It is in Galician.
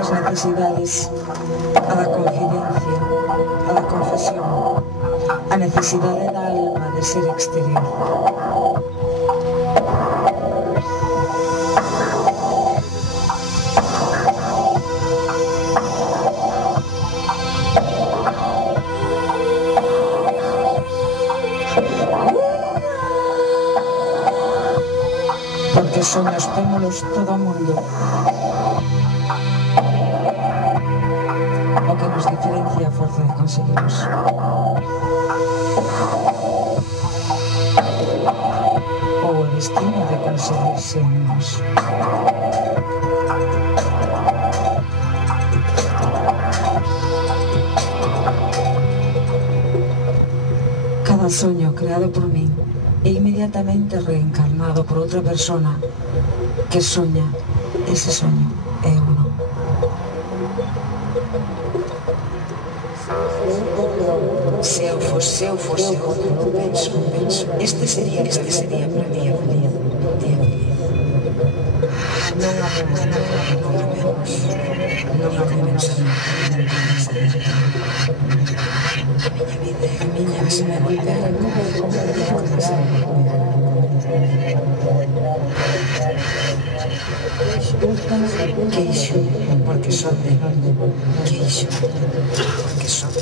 As necesidades, a da confidencia, a da confesión, a necesidade da alma de ser exterior. Porque soños témolos todo o mundo. O que nos diferencia a forza de conseguirlos. Ou o destino de conseguirse en nós. Cada soño creado por min é inmediatamente reencarnado por outra persona que soña ese soño e eu non. Se eu fosse outro, penso, este sería para mí a feliz. Non arrumemos a miña se me golpea queixo, porque son de queixo, porque son de